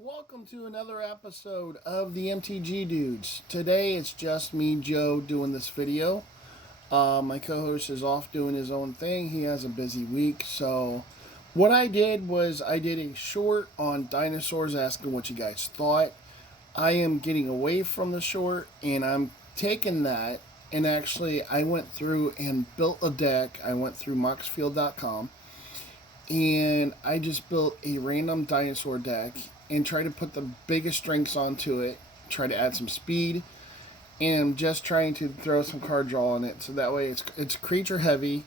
Welcome to another episode of the MTG Dudes. Today it's just me, Joe, doing this video. My co-host is off doing his own thing. He has a busy week. So what I did was I did a short on dinosaurs asking what you guys thought. I am getting away from the short and I'm taking that and actually I went through and built a deck. I went through moxfield.com and I just built a random dinosaur deck and try to put the biggest strengths onto it, try to add some speed, and I'm just trying to throw some card draw on it so that way it's creature heavy.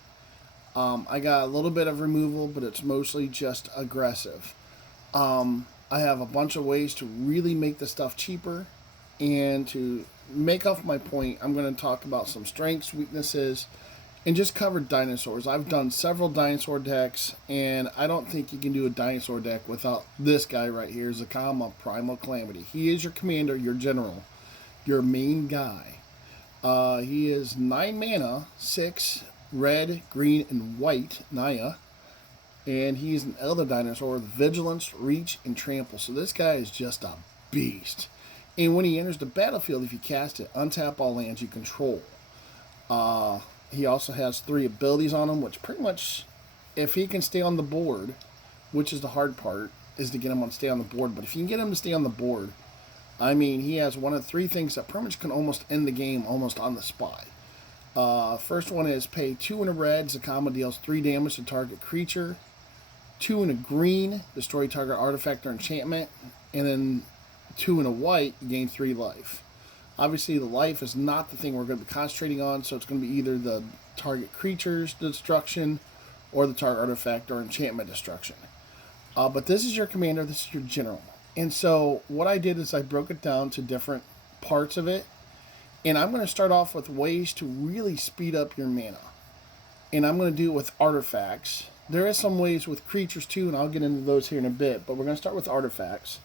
I got a little bit of removal, but it's mostly just aggressive. I have a bunch of ways to really make the stuff cheaper, and to make off my point, I'm going to talk about some strengths, weaknesses, and just covered dinosaurs. I've done several dinosaur decks, and I don't think you can do a dinosaur deck without this guy right here, Zakama Primal Calamity. He is your commander, your general, your main guy. He is 9 mana, 6 red, green, and white, Naya. And he's an elder dinosaur with vigilance, reach, and trample. So this guy is just a beast. And when he enters the battlefield, if you cast it, untap all lands you control. He also has 3 abilities on him, which pretty much, if he can stay on the board, which is the hard part, is to get him to stay on the board. But if you can get him to stay on the board, I mean, he has one of 3 things that pretty much can almost end the game almost on the spot. First one is pay 2 in a red. Zakama deals 3 damage to target creature. 2 in a green, destroy target artifact or enchantment. And then 2 in a white, you gain 3 life. Obviously, the life is not the thing we're going to be concentrating on, so it's going to be either the target creature's destruction or the target artifact or enchantment destruction. But this is your commander, this is your general. And so what I did is I broke it down to different parts of it. And I'm going to start off with ways to really speed up your mana. And I'm going to do it with artifacts. There is some ways with creatures too, and I'll get into those here in a bit. But we're going to start with artifacts.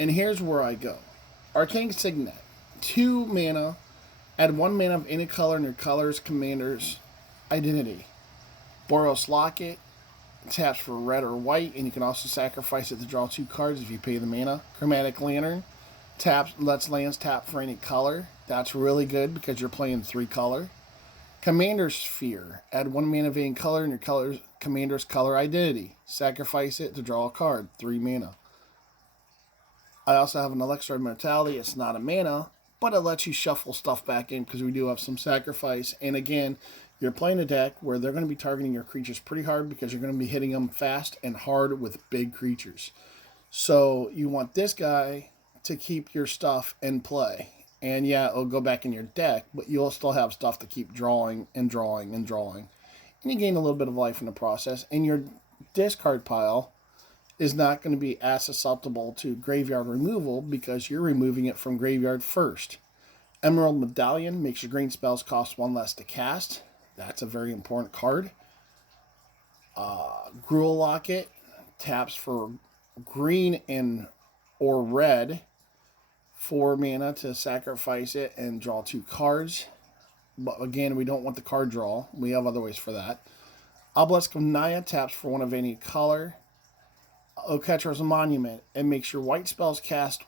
And here's where I go. Arcane Signet. 2 mana, add 1 mana of any color in your color's commander's identity. Boros Locket, taps for red or white, and you can also sacrifice it to draw 2 cards if you pay the mana. Chromatic Lantern, taps, lets lands tap for any color. That's really good because you're playing 3 color. Commander's Sphere, add 1 mana of any color in your commander's color identity. Sacrifice it to draw a card, 3 mana. I also have an Elixir of Mortality. It's not a mana, but it lets you shuffle stuff back in because we do have some sacrifice. And again, you're playing a deck where they're going to be targeting your creatures pretty hard because you're going to be hitting them fast and hard with big creatures. So you want this guy to keep your stuff in play. And yeah, it'll go back in your deck, but you'll still have stuff to keep drawing and drawing and drawing. And you gain a little bit of life in the process. And your discard pile is not going to be as susceptible to graveyard removal because you're removing it from graveyard first. Emerald Medallion makes your green spells cost 1 less to cast. That's a very important card. Gruel Locket taps for green and or red, 4 mana to sacrifice it and draw 2 cards. But again, we don't want the card draw. We have other ways for that. Obelisk of Naya taps for 1 of any color. Oketra's Monument. It makes your white spells cast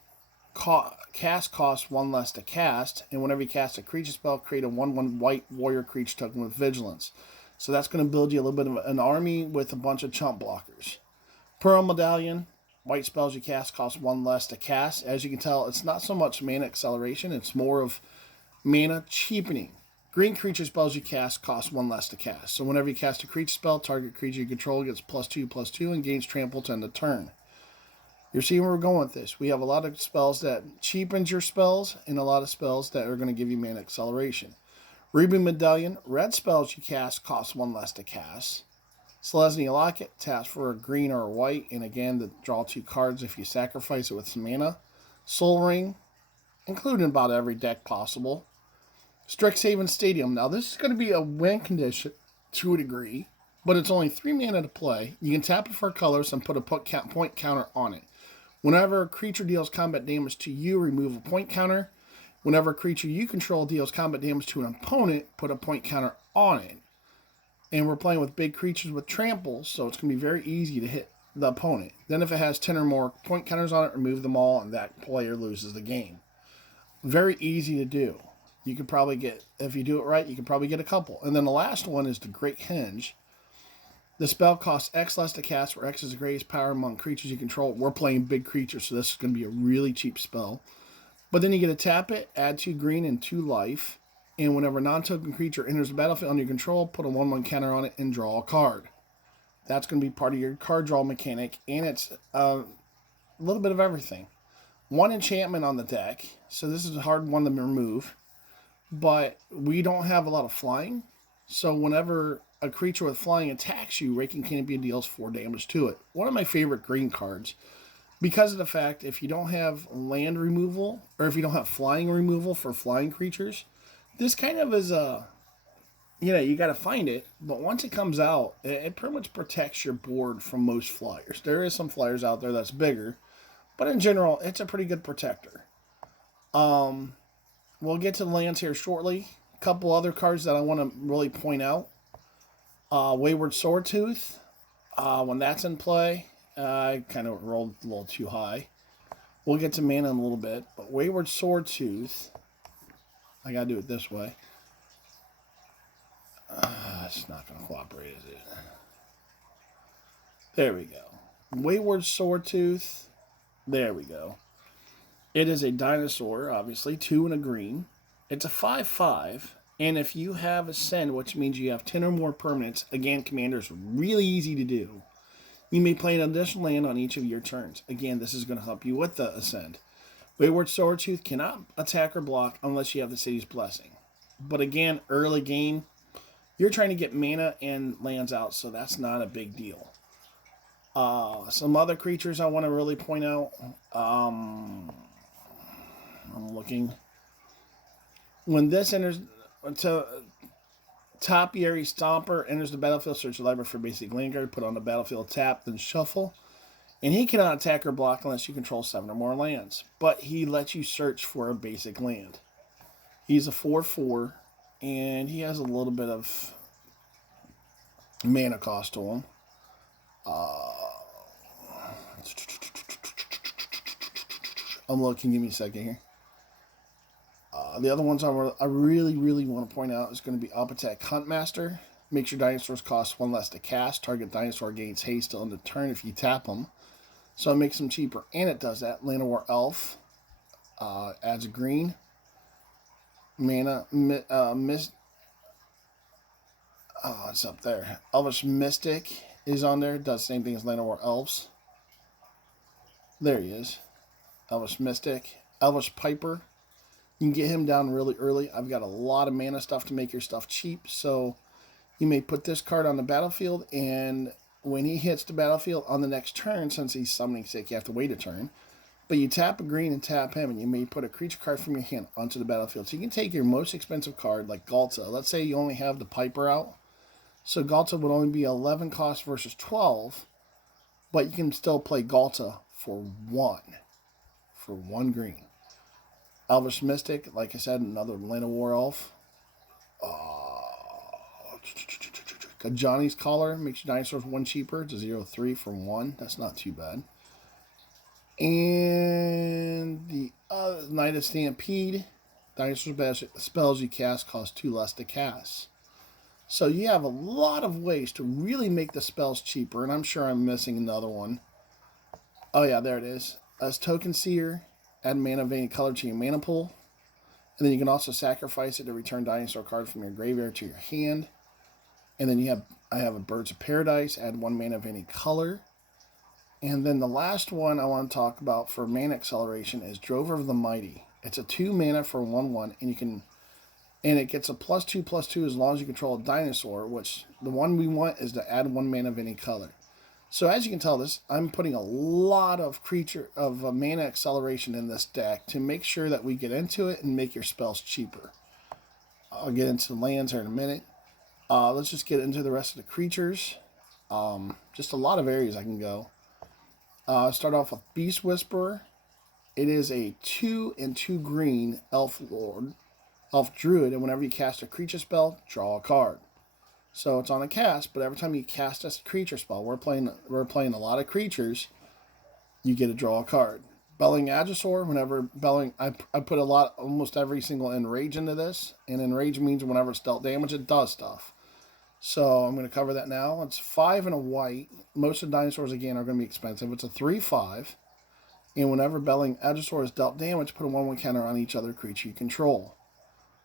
cost 1 less to cast, and whenever you cast a creature spell, create a 1/1 white warrior creature token with vigilance. So that's going to build you a little bit of an army with a bunch of chump blockers. Pearl Medallion. White spells you cast cost 1 less to cast. As you can tell, it's not so much mana acceleration, it's more of mana cheapening. Green creature spells you cast cost 1 less to cast. So whenever you cast a creature spell, target creature you control gets +2/+2 and gains trample to end the turn. You're seeing where we're going with this. We have a lot of spells that cheapens your spells and a lot of spells that are going to give you mana acceleration. Ruby Medallion, red spells you cast cost 1 less to cast. Selesnya Locket, taps for a green or a white, and again, to draw 2 cards if you sacrifice it with some mana. Soul Ring, included in about every deck possible. Strixhaven Stadium. Now, this is going to be a win condition to a degree, but it's only 3 mana to play. You can tap it for colors and put a point counter on it. Whenever a creature deals combat damage to you, remove a point counter. Whenever a creature you control deals combat damage to an opponent, put a point counter on it. And we're playing with big creatures with tramples, so it's going to be very easy to hit the opponent. Then if it has 10 or more point counters on it, remove them all, and that player loses the game. Very easy to do. You could probably get, if you do it right, you could probably get a couple. And then the last one is the Great Henge. The spell costs X less to cast, where X is the greatest power among creatures you control. We're playing big creatures, so this is going to be a really cheap spell. But then you get to tap it, add 2 green and 2 life, and whenever a non-token creature enters the battlefield under your control, put a 1/1 counter on it and draw a card. That's going to be part of your card draw mechanic, and it's a little bit of everything. 1 enchantment on the deck, so this is a hard one to remove, but we don't have a lot of flying, so whenever a creature with flying attacks you, Raking Canopy deals 4 damage to it. One of my favorite green cards, because of the fact if you don't have land removal, or if you don't have flying removal for flying creatures, this kind of is a, you got to find it, but once it comes out, it pretty much protects your board from most flyers. There is some flyers out there that's bigger, but in general, it's a pretty good protector. We'll get to the lands here shortly. A couple other cards that I want to really point out. Wayward Swordtooth, when that's in play, I kind of rolled a little too high. We'll get to mana in a little bit, but Wayward Swordtooth, I gotta do it this way. It's not gonna cooperate, is it? There we go. Wayward Swordtooth, there we go. It is a dinosaur, obviously, 2 and a green. It's a 5/5. And if you have Ascend, which means you have 10 or more permanents, again, Commander's really easy to do. You may play an additional land on each of your turns. Again, this is going to help you with the Ascend. Wayward Swordtooth cannot attack or block unless you have the City's Blessing. But again, early game, you're trying to get mana and lands out, so that's not a big deal. Some other creatures I want to really point out. I'm looking. When this enters... Topiary Stomper enters the battlefield, search the library for basic land card, put on the battlefield, tap, then shuffle. And he cannot attack or block unless you control 7 or more lands. But he lets you search for a basic land. He's a 4/4, and he has a little bit of mana cost to him. I'm looking, give me a second here. The other ones I really, really want to point out is going to be Up Attack Huntmaster. Makes your dinosaurs cost 1 less to cast. Target dinosaur gains haste till end of turn if you tap them. So it makes them cheaper. And it does that. Llanowar Elf. Adds a green. Mana. It's up there. Elvish Mystic is on there. Does the same thing as Llanowar Elves. There he is. Elvish Mystic. Elvish Piper. You can get him down really early. I've got a lot of mana stuff to make your stuff cheap, so you may put this card on the battlefield, and when he hits the battlefield on the next turn, since he's summoning sick, you have to wait a turn, but you tap a green and tap him, and you may put a creature card from your hand onto the battlefield. So you can take your most expensive card, like Galta. Let's say you only have the Piper out, so Galta would only be 11 cost versus 12, but you can still play Galta for 1 green. Elvish Mystic, like I said, another Llanowar Elf. Johnny's Collar makes your dinosaurs 1 cheaper. It's a 0/3 for 1. That's not too bad. And the Knight of Stampede. Dinosaur spells you cast cost 2 less to cast. So you have a lot of ways to really make the spells cheaper. And I'm sure I'm missing another one. Oh yeah, there it is. As Token Seer. Add mana of any color to your mana pool. And then you can also sacrifice it to return dinosaur card from your graveyard to your hand. And then I have a Birds of Paradise. Add 1 mana of any color. And then the last one I want to talk about for mana acceleration is Drover of the Mighty. It's a 2 mana for 1/1, and it gets a +2/+2 as long as you control a dinosaur, which the one we want is to add 1 mana of any color. So as you can tell, I'm putting a lot of mana acceleration in this deck to make sure that we get into it and make your spells cheaper. I'll get into the lands here in a minute. Let's just get into the rest of the creatures. Just a lot of areas I can go. Start off with Beast Whisperer. It is a 2 and 2 green Elf Druid, and whenever you cast a creature spell, draw a card. So it's on a cast, but every time you cast a creature spell, we're playing a lot of creatures, you get to draw a card. Belling Agisaur, whenever Belling, I put almost every single enrage into this, and enrage means whenever it's dealt damage, it does stuff. So I'm going to cover that now. It's 5 and a white. Most of the dinosaurs, again, are going to be expensive. It's a 3/5. And whenever Belling Agisaur is dealt damage, put a 1/1 counter on each other creature you control.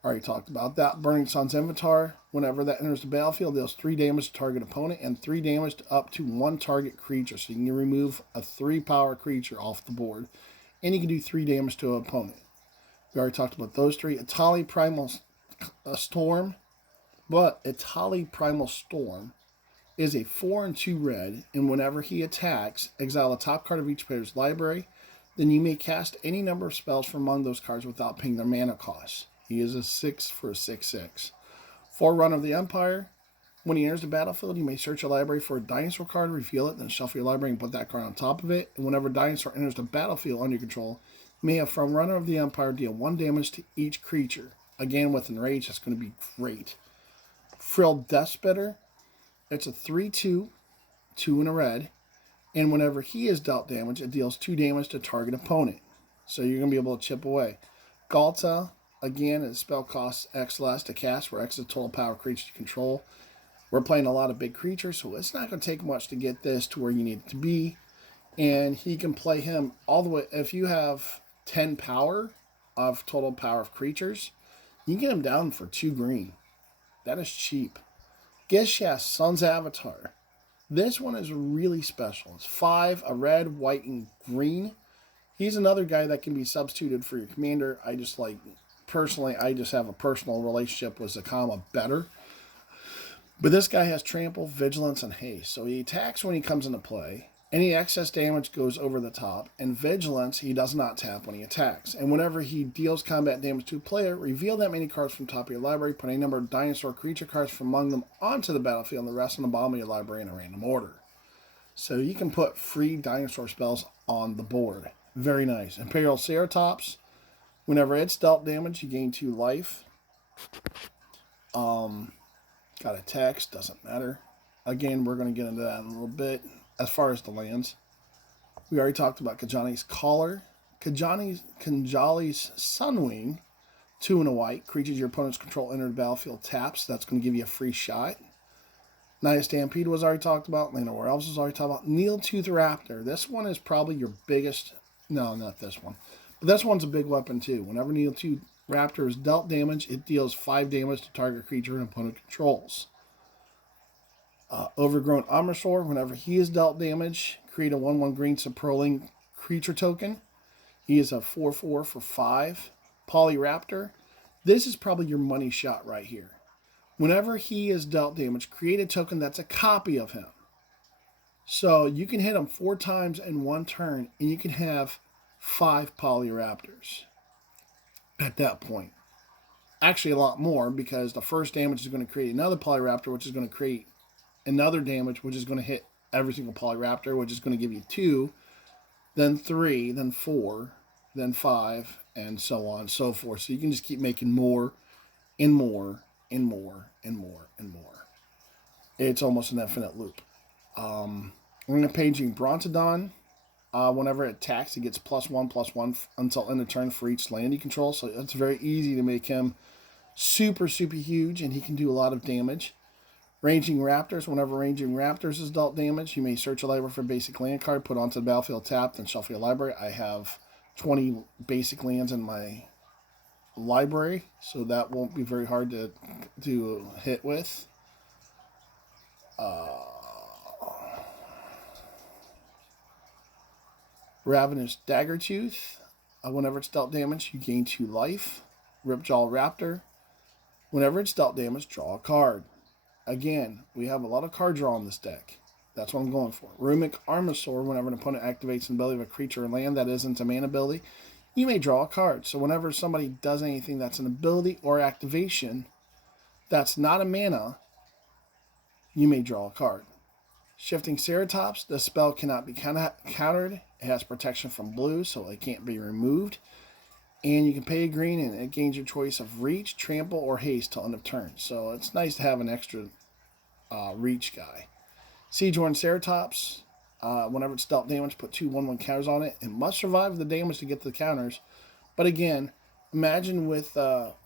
Already talked about that. Burning Sun's Inventar. Whenever that enters the battlefield, deals 3 damage to target opponent and 3 damage to up to 1 target creature. So you can remove a 3-power creature off the board. And you can do 3 damage to an opponent. We already talked about those 3. Atali Primal Storm. But Atali Primal Storm is a 4 and 2 red, and whenever he attacks, exile the top card of each player's library. Then you may cast any number of spells from among those cards without paying their mana costs. He is a 6 for a 6/6. Forerunner of the Empire. When he enters the battlefield, you may search your library for a dinosaur card, reveal it, then shuffle your library and put that card on top of it. And whenever a dinosaur enters the battlefield under your control, you may have Forerunner of the Empire deal 1 damage to each creature. Again, with Enrage, that's going to be great. Frilled Deathspitter. It's a 3/2, 2 and a red. And whenever he is dealt damage, it deals 2 damage to target opponent. So you're going to be able to chip away. Galta, again, its spell costs X less to cast, where X is the total power creature you control. We're playing a lot of big creatures, so it's not going to take much to get this to where you need it to be. And he can play him all the way. If you have 10 power of total power of creatures, you can get him down for 2 green. That is cheap. Gishath, Sun's Avatar. This one is really special. It's 5, a red, white, and green. He's another guy that can be substituted for your commander. I just have a personal relationship with Zakama better. But this guy has trample, vigilance, and haste. So he attacks when he comes into play. Any excess damage goes over the top. And vigilance, he does not tap when he attacks. And whenever he deals combat damage to a player, reveal that many cards from the top of your library, put a number of dinosaur creature cards from among them onto the battlefield, and the rest on the bottom of your library in a random order. So you can put free dinosaur spells on the board. Very nice. Imperial Ceratops. Whenever it's dealt damage, you gain 2 life. Got a text, doesn't matter. Again, we're going to get into that in a little bit. As far as the lands, we already talked about Kajani's Collar. Kajani's Sunwing, 2 and a white. Creatures your opponent's control enter the battlefield taps. That's going to give you a free shot. Naya Stampede was already talked about. Land of War Elves was already talked about. Needletooth Raptor. This one is probably your biggest. No, not this one. But this one's a big weapon too. Whenever Needletooth Raptor is dealt damage, it deals 5 damage to target creature and opponent controls. Overgrown Armosaur, whenever he is dealt damage, create a 1/1 green Saproling creature token. He is a 4/4 for 5. Polyraptor. This is probably your money shot right here. Whenever he is dealt damage, create a token that's a copy of him. So you can hit him 4 times in 1 turn, and you can have 5 Polyraptors at that point. Actually, a lot more, because the first damage is going to create another Polyraptor, which is going to create another damage, which is going to hit every single Polyraptor, which is going to give you 2, then 3, then 4, then 5, and so on and so forth. So you can just keep making more and more and more and more and more. It's almost an infinite loop. I'm going to paging Brontodon. Whenever it attacks, it gets +1/+1 until end of turn for each land you control. So it's very easy to make him super, super huge, and he can do a lot of damage. Ranging Raptors. Whenever Ranging Raptors is dealt damage, you may search a library for a basic land card, put onto the battlefield tapped, and shuffle your library. I have 20 basic lands in my library, so that won't be very hard to hit with. Ravenous Daggertooth. Whenever it's dealt damage, you gain 2 life. Ripjaw Raptor. Whenever it's dealt damage, draw a card. Again, we have a lot of card draw in this deck. That's what I'm going for. Rumic Armosaur. Whenever an opponent activates an ability of a creature or land that isn't a mana ability, you may draw a card. So whenever somebody does anything that's an ability or activation that's not a mana, you may draw a card. Shifting Ceratops. The spell cannot be countered. It has protection from blue, so it can't be removed. And you can pay a green, and it gains your choice of reach, trample, or haste till end of turn. So it's nice to have an extra reach guy. Siege Horn Ceratops, whenever it's dealt damage, put 2 1/1 counters on it. It must survive the damage to get the counters. But again, imagine with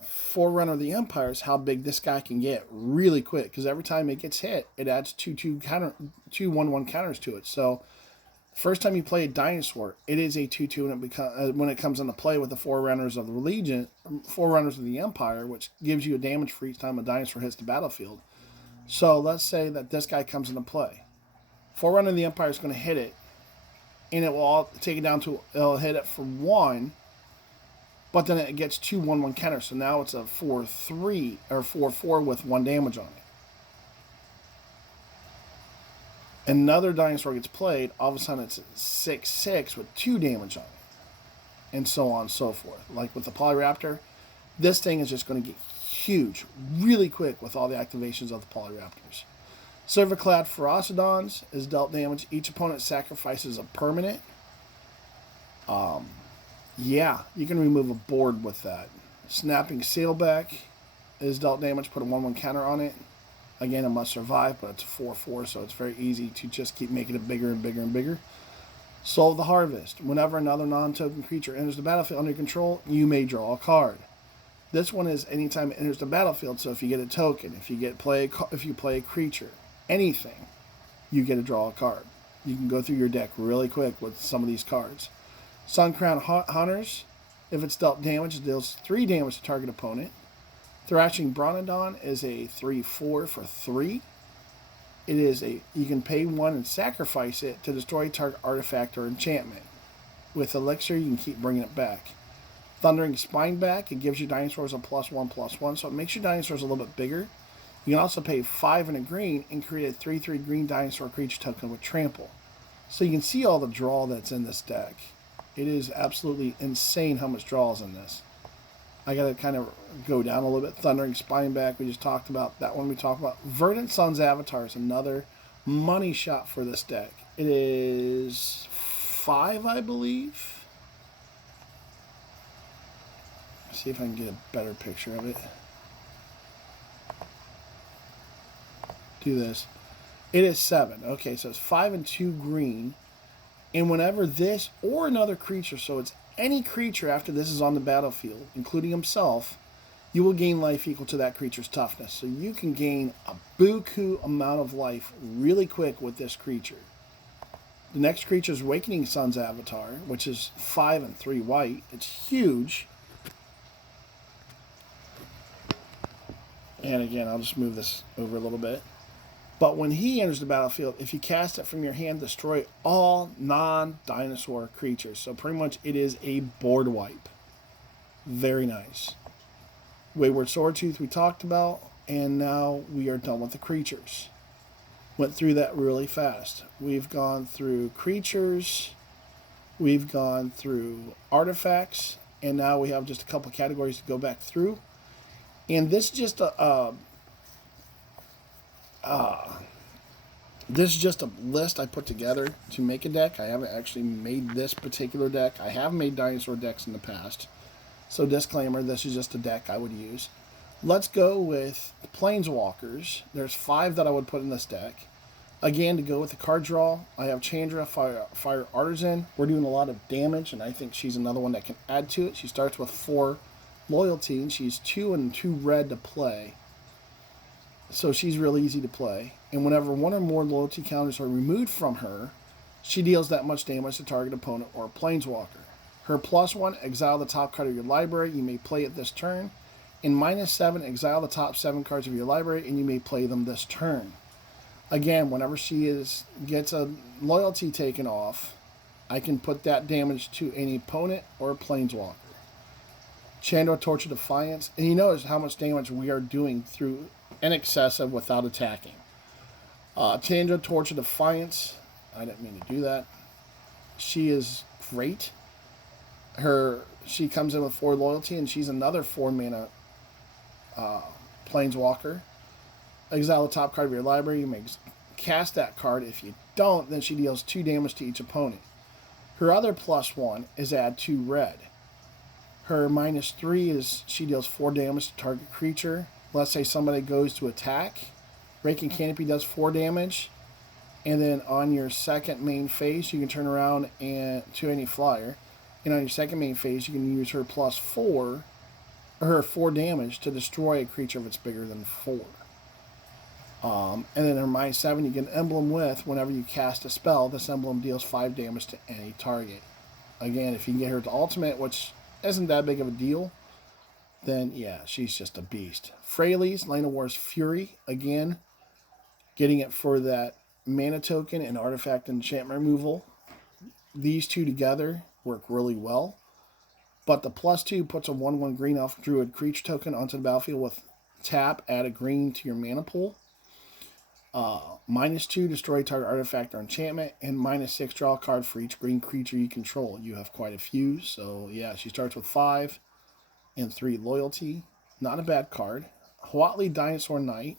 Forerunner of the Empires how big this guy can get really quick. Because every time it gets hit, it adds 2 1/1 counters to it. So first time you play a dinosaur, it is a 2/2, and when it comes into play with the Forerunners of the Legion, Forerunners of the Empire, which gives you a damage for each time a dinosaur hits the battlefield. So let's say that this guy comes into play. Forerunner of the Empire is going to hit it, and it will take it down to, it'll hit it for 1, but then it gets 2 1/1 counters. So now it's a 4/3 or 4/4 with 1 damage on it. Another dinosaur gets played, all of a sudden it's 6/6 with 2 damage on it, and so on and so forth. Like with the Polyraptor, this thing is just going to get huge really quick with all the activations of the Polyraptors. Silverclad Ferocidons is dealt damage. Each opponent sacrifices a permanent. Yeah, you can remove a board with that. Snapping Sailback is dealt damage. Put a 1/1 counter on it. Again, it must survive, but it's a 4/4, so it's very easy to just keep making it bigger and bigger and bigger. Soul of the Harvest. Whenever another non-token creature enters the battlefield under your control, you may draw a card. This one is anytime it enters the battlefield, so if you get a token, if you play a creature, anything, you get to draw a card. You can go through your deck really quick with some of these cards. Suncrown Hunters, if it's dealt damage, it deals 3 damage to target opponent. Thrashing Bronodon is a 3/4 for 3. It is you can pay 1 and sacrifice it to destroy target artifact or enchantment. With Elixir, you can keep bringing it back. Thundering Spineback, it gives your dinosaurs a +1/+1, so it makes your dinosaurs a little bit bigger. You can also pay 5 and a green and create a 3/3 green dinosaur creature token with Trample. So you can see all the draw that's in this deck. It is absolutely insane how much draw is in this. I got to kind of go down a little bit. Thundering Spineback, we just talked about. That one we talked about. Verdant Sun's Avatar is another money shot for this deck. It is 5, I believe. See if I can get a better picture of it. Do this. It is 7. Okay, so it's 5 and 2 green. And whenever this or another creature, so it's any creature after this is on the battlefield, including himself, you will gain life equal to that creature's toughness. So you can gain a buku amount of life really quick with this creature. The next creature is Awakening Sun's Avatar, which is 5 and 3 white. It's huge. And again, I'll just move this over a little bit. But when he enters the battlefield, if you cast it from your hand, destroy all non-dinosaur creatures. So pretty much it is a board wipe. Very nice. Wayward Swordtooth we talked about, and now we are done with the creatures. Went through that really fast. We've gone through creatures, we've gone through artifacts, and now we have just a couple categories to go back through. And this is just a list I put together to make a deck. I haven't actually made this particular deck. I have made dinosaur decks in the past. So disclaimer, this is just a deck I would use. Let's go with Planeswalkers. There's 5 that I would put in this deck. Again, to go with the card draw, I have Chandra, Fire Artisan. We're doing a lot of damage, and I think she's another one that can add to it. She starts with 4 loyalty, and she's 2 and 2 red to play. So she's really easy to play. And whenever 1 or more loyalty counters are removed from her, she deals that much damage to target opponent or planeswalker. Her +1, exile the top card of your library. You may play it this turn. And -7, exile the top 7 cards of your library, and you may play them this turn. Again, whenever she gets a loyalty taken off, I can put that damage to any opponent or planeswalker. Chandra, Torch of Defiance. And you notice how much damage we are doing through in excess of without attacking. Chandra, Torch of Defiance. I didn't mean to do that. She is great. She comes in with 4 loyalty, and she's another 4 mana planeswalker. Exile the top card of your library. You may cast that card. If you don't, then she deals 2 damage to each opponent. Her other +1 is add 2 red. Her -3 is she deals 4 damage to target creature. Let's say somebody goes to attack. Raking Canopy does 4 damage. And then on your second main phase, you can turn around and to any flyer. And on your second main phase, you can use her +4, or her 4 damage to destroy a creature if it's bigger than 4. And then her -7, you get an emblem with, whenever you cast a spell, this emblem deals 5 damage to any target. Again, if you can get her to ultimate, which isn't that big of a deal, then yeah, she's just a beast. Fraley's, Lane of War's Fury, again, getting it for that mana token and artifact enchantment removal. These two together work really well. But the +2 puts a 1/1 green elf druid creature token onto the battlefield with tap, add a green to your mana pool. -2, destroy target artifact or enchantment, and -6, draw a card for each green creature you control. You have quite a few, so yeah, she starts with 5 and 3 loyalty. Not a bad card. Huatli Dinosaur Knight.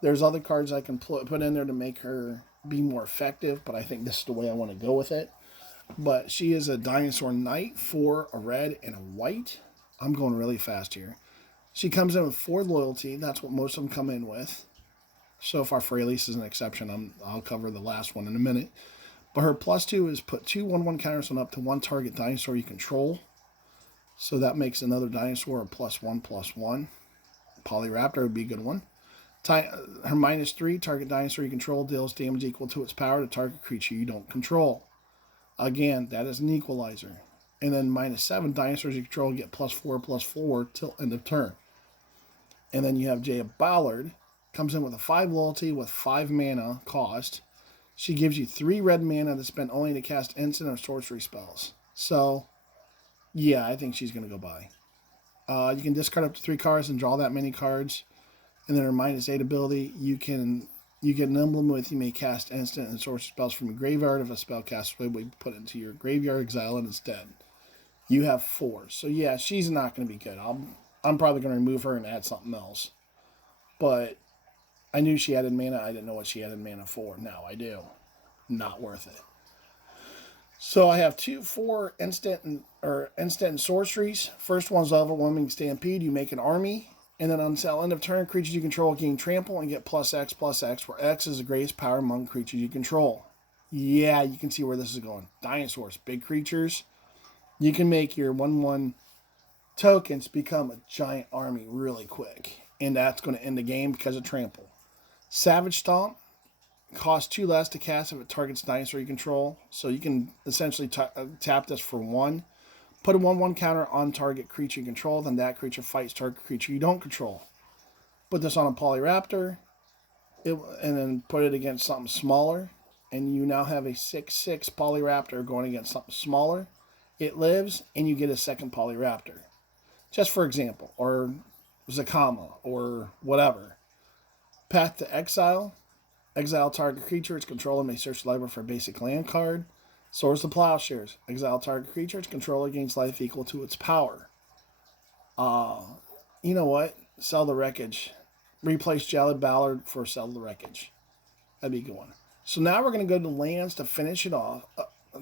There's other cards I can put in there to make her be more effective, but I think this is the way I want to go with it. But she is a Dinosaur Knight for a red and a white. I'm going really fast here. She comes in with 4 loyalty. That's what most of them come in with. So far, Fraley's is an exception. I'll cover the last one in a minute. But her +2 is put 2 1/1 counters on up to 1 target dinosaur you control. So that makes another dinosaur a +1/+1. Polyraptor would be a good one. Her -3, target dinosaur you control deals damage equal to its power to target creature you don't control. Again, that is an equalizer. And then -7, dinosaurs you control get +4/+4 till end of turn. And then you have Jaya Ballard. Comes in with a 5 loyalty with 5 mana cost. She gives you 3 red mana to spend only to cast instant or sorcery spells. So, yeah, I think she's going to go by. You can discard up to 3 cards and draw that many cards. And then her -8 ability, you get an emblem with, you may cast instant and sorcery spells from your graveyard. If a spell casts away, we put it into your graveyard, exile it instead. You have 4. So, yeah, she's not going to be good. I'm probably going to remove her and add something else. But I knew she added mana. I didn't know what she added mana for. Now I do. Not worth it. So I have 4 instant and sorceries. First one's Overwhelming Stampede. You make an army. And then until end of turn, creatures you control gain trample and get +X/+X, where X is the greatest power among creatures you control. Yeah, you can see where this is going. Dinosaurs, big creatures. You can make your 1/1 tokens become a giant army really quick. And that's going to end the game because of trample. Savage Stomp costs 2 less to cast if it targets dinosaur you control. So you can essentially tap this for 1. Put a 1/1 counter on target creature you control, then that creature fights target creature you don't control. Put this on a Polyraptor, and then put it against something smaller, and you now have a 6/6 Polyraptor going against something smaller. It lives, and you get a second Polyraptor. Just for example, or Zakama, or whatever. Path to Exile. Exile target creature. Its controller may search the library for a basic land card. Swords to Plowshares. Exile target creature. Its controller gains life equal to its power. You know what? Sell the Wreckage. Replace Jaya Ballard for Sell the Wreckage. That'd be a good one. So now we're going to go to lands to finish it off.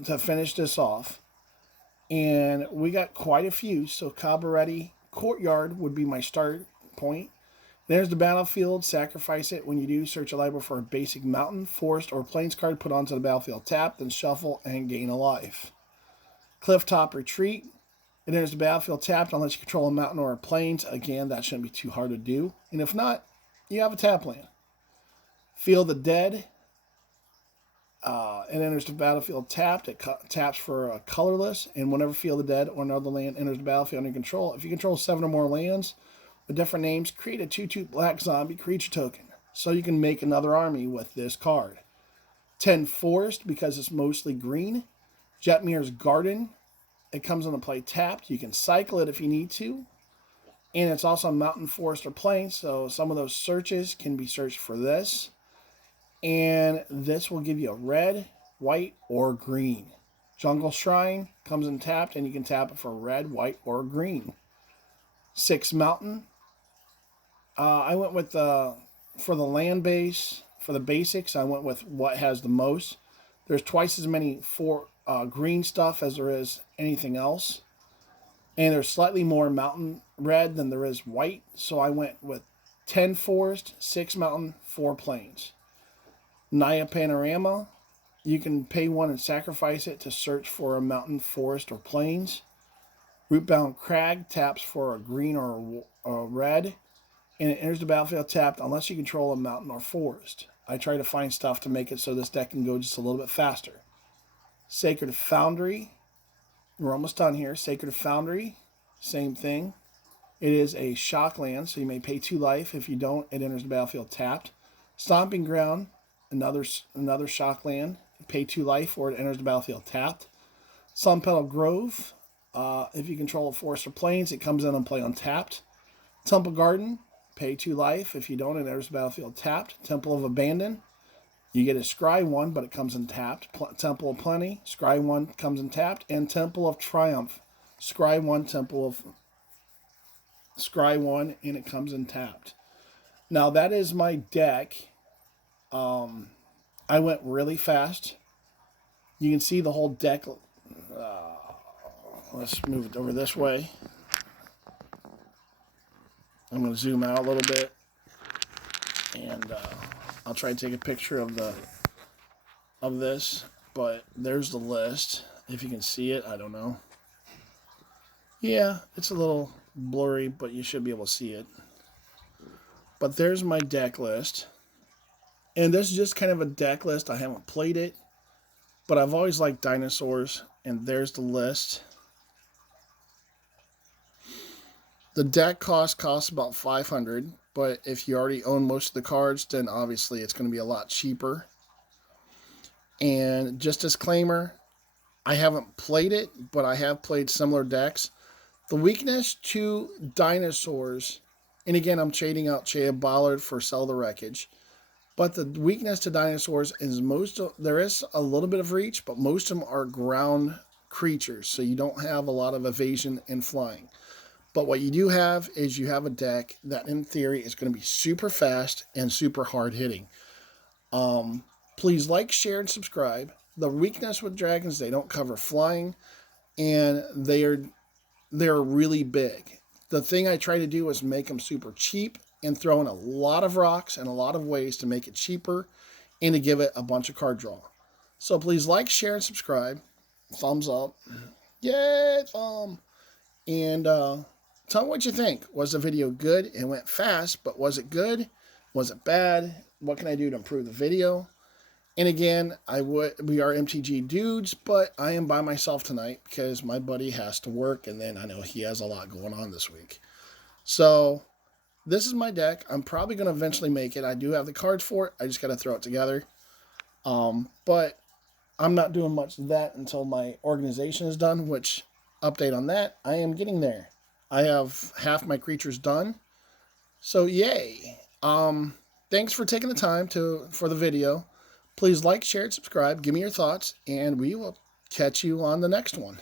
To finish this off. And we got quite a few. So Cabaretti Courtyard would be my start point. There's the battlefield. Sacrifice it. When you do, search a library for a basic mountain, forest, or plains card. Put onto the battlefield. Tap, then shuffle, and gain a life. Clifftop Retreat. It enters the battlefield tapped unless you control a mountain or a plains. Again, that shouldn't be too hard to do. And if not, you have a tap land. Field the Dead. It enters the battlefield tapped. It taps for a colorless. And whenever Field the Dead or another land enters the battlefield under control, if you control 7 or more lands with different names, create a 2/2 black zombie creature token. So you can make another army with this card. 10 Forest, because it's mostly green. Jetmir's Garden. It comes into play tapped. You can cycle it if you need to. And it's also mountain, forest, or plain. So some of those searches can be searched for this. And this will give you a red, white, or green. Jungle Shrine comes in tapped, and you can tap it for red, white, or green. 6 Mountain. I went with for the land base, for the basics, I went with what has the most. There's twice as many green stuff as there is anything else. And there's slightly more mountain red than there is white. So I went with 10 forest, 6 mountain, 4 plains. Naya Panorama, you can pay 1 and sacrifice it to search for a mountain, forest, or plains. Rootbound Crag taps for a green or a red, and it enters the battlefield tapped unless you control a mountain or forest. I try to find stuff to make it so this deck can go just a little bit faster. Sacred Foundry, we're almost done here. Sacred Foundry, same thing. It is a shock land, so you may pay 2 life. If you don't, it enters the battlefield tapped. Stomping Ground, another shock land. Pay 2 life, or it enters the battlefield tapped. Sun Petal Grove, if you control a forest or plains, it comes in and play untapped. Temple Garden, pay 2 life. If you don't, it enters the battlefield tapped. Temple of Abandon, you get a Scry 1, but it comes in tapped. Temple of Plenty, Scry 1 comes in tapped. And Temple of Triumph, Scry 1, Scry 1, and it comes in tapped. Now, that is my deck. I went really fast. You can see the whole deck. Let's move it over this way. I'm going to zoom out a little bit, and I'll try to take a picture of this. But there's the list. If you can see it, I don't know. Yeah, it's a little blurry, but you should be able to see it. But there's my deck list. And this is just kind of a deck list. I haven't played it, but I've always liked dinosaurs. And there's the list. The deck costs about $500, but if you already own most of the cards, then obviously it's going to be a lot cheaper. And just disclaimer, I haven't played it, but I have played similar decks. The weakness to dinosaurs, and again, I'm trading out Chea Ballard for Sell the Wreckage. But the weakness to dinosaurs is there is a little bit of reach, but most of them are ground creatures, so you don't have a lot of evasion and flying. But what you do have is you have a deck that, in theory, is going to be super fast and super hard hitting. Please like, share, and subscribe. The weakness with dragons, they don't cover flying, and they're really big. The thing I try to do is make them super cheap and throw in a lot of rocks and a lot of ways to make it cheaper and to give it a bunch of card draw. So please like, share, and subscribe. Thumbs up. Yay, thumb. And tell me what you think. Was the video good? It went fast, but was it good? Was it bad? What can I do to improve the video? And again, we are MTG dudes, but I am by myself tonight because my buddy has to work, and then I know he has a lot going on this week. So this is my deck. I'm probably going to eventually make it. I do have the cards for it. I just got to throw it together. But I'm not doing much of that until my organization is done, which, update on that, I am getting there. I have half my creatures done. So, yay. Thanks for taking the time for the video. Please like, share, and subscribe. Give me your thoughts, and we will catch you on the next one.